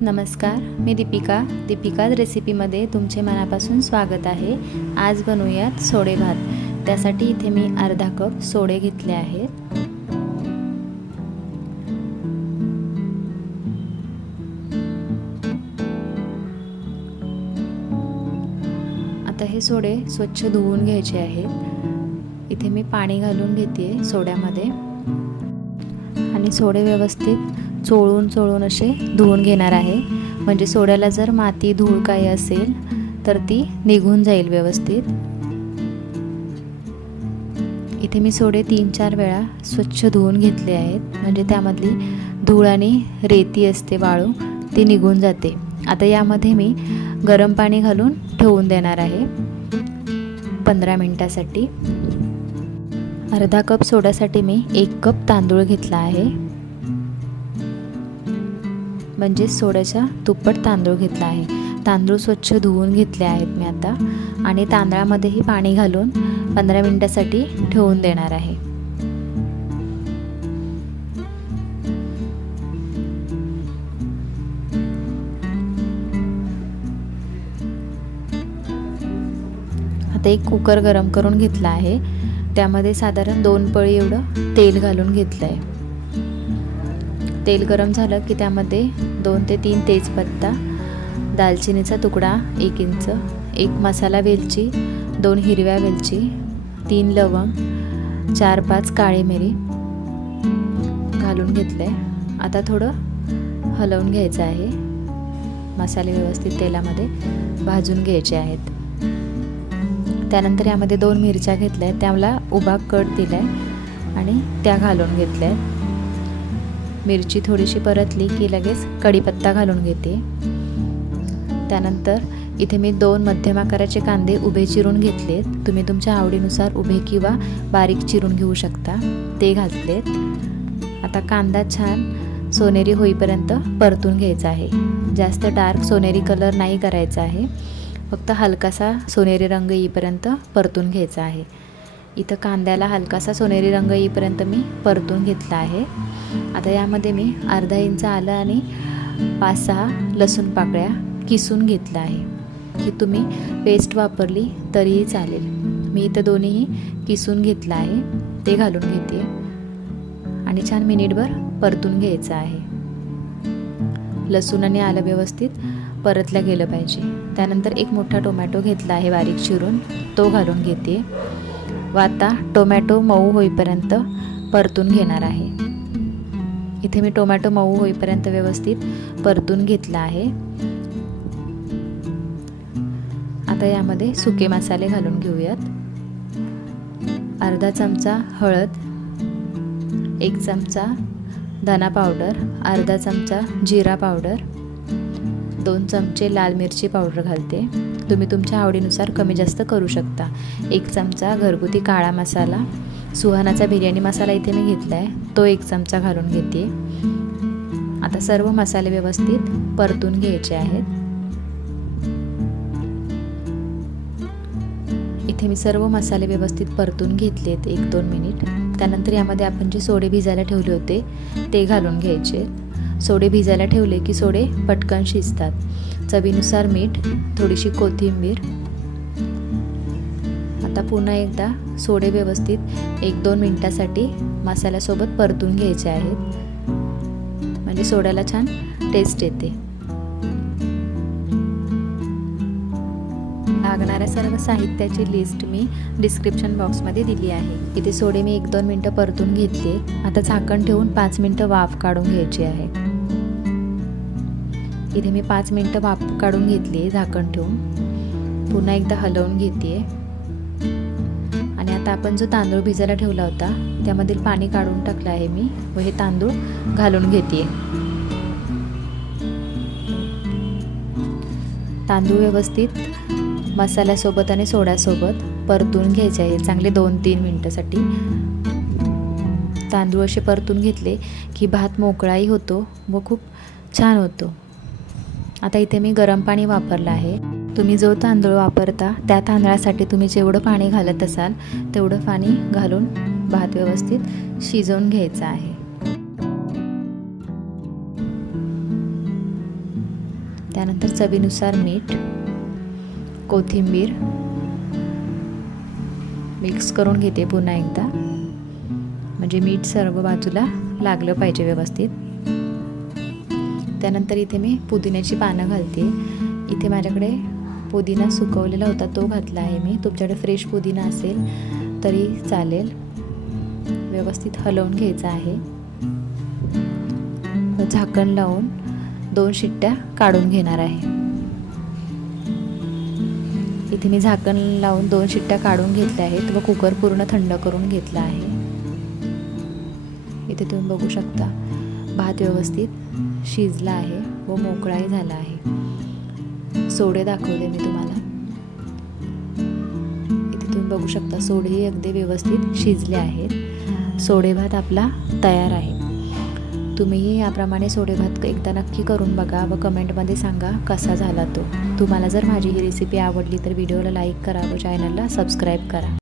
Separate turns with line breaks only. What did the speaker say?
नमस्कार मी दीपिका. दीपिकाज रेसिपीमध्ये तुमचे मनापासून स्वागत आहे. आज बनवूयात सोडे भात. त्यासाठी इथे मी अर्धा कप सोडे घेतले आहेत. आता हे सोडे स्वच्छ धुवून घ्यायचे आहेत. इथे मी पाणी घालून घेते सोड्यामध्ये. आणि सोडे व्यवस्थित चोळून चोळून असे धुवून घेणार आहे. म्हणजे सोड्याला जर माती धूळ काही असेल तर ती निघून जाईल व्यवस्थित. इथे मी सोडे तीन चार वेळा स्वच्छ धुवून घेतले आहेत. म्हणजे त्यामधली धूळ आणि रेती असते वाळू ती निघून जाते. आता यामध्ये मी गरम पाणी घालून ठेवून देणार आहे. पंधरा मिनटासाठी. अर्धा कप सोड्यासाठी मी एक कप तांदूळ घेतला आहे. म्हणजेच सोड्याच्या तुप्पट तांदूळ घेतला आहे. तांदूळ स्वच्छ धुवून घेतले आहेत मी आता आणि तांदळामध्येही पाणी घालून पंधरा मिनटासाठी ठेवून देणार आहे. आता एक कुकर गरम करून घेतला आहे. त्यामध्ये साधारण दोन पळी एवढं तेल घालून घेतलं आहे तेल गरम झालं की त्यामध्ये दोन ते तीन तेजपत्ता दालचिनीचा तुकडा एक इंच एक मसाला वेलची दोन हिरव्या वेलची तीन लवंग चार पाच काळी मिरी घालून घेतलं आहे आता थोडं हलवून घ्यायचं आहे. मसाले व्यवस्थित तेलामध्ये भाजून घ्यायचे आहेत. त्यानंतर यामध्ये दोन मिरच्या घेतल्या आहेत त्याला उभा कट दिला आहे आणि त्या घालून घेतल्या आहेत मिरची थोडीशी परतली की लगेच कढीपत्ता घालून घेते. त्यानंतर इथे मी दोन मध्यम आकाराचे कांदे उभे चिरून घेतलेत. तुम्ही तुमच्या आवडीनुसार उभे किंवा बारीक चिरून घेऊ शकता. ते घातलेत. आता कांदा छान सोनेरी होईपर्यंत परतून घ्यायचा आहे. जास्त डार्क सोनेरी कलर नाही करायचा आहे. फक्त हलकासा सोनेरी रंग येईपर्यंत परतून घ्यायचा आहे. इथं कांद्याला हलकासा सोनेरी रंग येईपर्यंत मी परतून घेतला आहे. आता यामध्ये मी अर्धा इंच आलं आणि पाच सहा लसूण पाकळ्या किसून घेतलं आहे. ही तुम्ही पेस्ट वापरली तरीही चालेल. मी इथं दोन्हीही किसून घेतलं आहे. ते घालून घेते. आणि छान मिनिटभर परतून घ्यायचं आहे. लसूण आणि आलं व्यवस्थित परतल्या गेलं पाहिजे. त्यानंतर एक मोठा टोमॅटो घेतला आहे बारीक चिरून. तो घालून घेते. व आता टोमॅटो मऊ होईपर्यंत परतून घेणार आहे. इथे मी टोमॅटो मऊ होईपर्यंत व्यवस्थित परतून घेतला आहे. आता यामध्ये सुके मसाले घालून घेऊयात. अर्धा चमचा हळद एक चमचा धना पावडर अर्धा चमचा जिरा पावडर दोन चमचे लाल मिरची पावडर घालते. तुम्ही तुमच्या आवडीनुसार कमी जास्त करू शकता. एक चमचा घरगुती काळा मसाला. सुहानाचा बिर्याणी मसाला इथे मी घेतला आहे तो एक चमचा घालून घेते. आता सर्व मसाले व्यवस्थित परतून घ्यायचे आहेत. इथे मी सर्व मसाले व्यवस्थित परतून घेतलेत एक दोन मिनिट. त्यानंतर यामध्ये आपण जे सोडे भिजायला ठेवले होते ते घालून घ्यायचे. सोडे भिजायला ठेवले की सोडे पटकन शिजतात. चवीनुसार मीठ थोडीशी कोथिंबीर. आता पुन्हा एकदा सोडे व्यवस्थित एक दोन मिनटासाठी मसाल्यासोबत परतून घ्यायचे आहेत. म्हणजे सोड्याला छान टेस्ट येते. लागणाऱ्या सर्व साहित्याची लिस्ट मी डिस्क्रिप्शन बॉक्समध्ये दिली आहे. इथे सोडे मी एक दोन मिनटं परतून घेतले. आता झाकण ठेवून पाच मिनटं वाफ काढून घ्यायची आहे. इथे मी पाच मिनटं वाफ काढून घेतली आहे झाकण ठेवून. पुन्हा एकदा हलवून घेते. आणि आता आपण जो तांदूळ भिजायला ठेवला होता त्यामधील पाणी काढून टाकलं आहे मी व हे तांदूळ घालून घेते. तांदूळ व्यवस्थित मसाल्यासोबत आणि सोड्यासोबत परतून घ्यायचे आहे. चांगले दोन तीन मिनटासाठी. तांदूळ असे परतून घेतले की भात मोकळाही होतो व खूप छान होतो. आता इथे मी गरम पाणी वापरलं आहे. तुम्ही जो तांदूळ वापरता त्या तांदळासाठी तुम्ही जेवढं पाणी घालत असाल तेवढं पाणी घालून भात व्यवस्थित शिजवून घ्यायचा आहे. त्यानंतर चवीनुसार मीठ कोथिंबीर मिक्स करून घेते पुन्हा एकदा. म्हणजे मीठ सर्व बाजूला लागलं पाहिजे व्यवस्थित. त्यानंतर इथे मी पुदिन्याची पानं घालते. इथे माझ्याकडे पुदिना सुकवलेला होता तो घातला आहे मी. तुमच्याकडे फ्रेश पुदिना असेल तरी चालेल. व्यवस्थित हलवून घ्यायचं आहे. झाकण लावून दोन शिट्ट्या काढून घेणार आहे. इथे मी झाकण लावून दोन शिट्ट्या काढून घेतल्या आहेत व कुकर पूर्ण थंड करून घेतला आहे. इथे तुम्ही बघू शकता. भात व्यवस्थित शिजला आहे व मोकळाही झाला आहे. सोडे दाखवले मी तुम्हाला. इथे तुम्ही बघू शकता सोडेही अगदी व्यवस्थित शिजले आहेत. सोडे भात आपला तयार आहे. तुम्हीही याप्रमाणे सोडे भात एकदा नक्की करून बघा व कमेंटमध्ये सांगा कसा झाला तो. तुम्हाला जर माझी ही रेसिपी आवडली तर व्हिडिओला लाईक करा व चॅनलला सबस्क्राईब करा.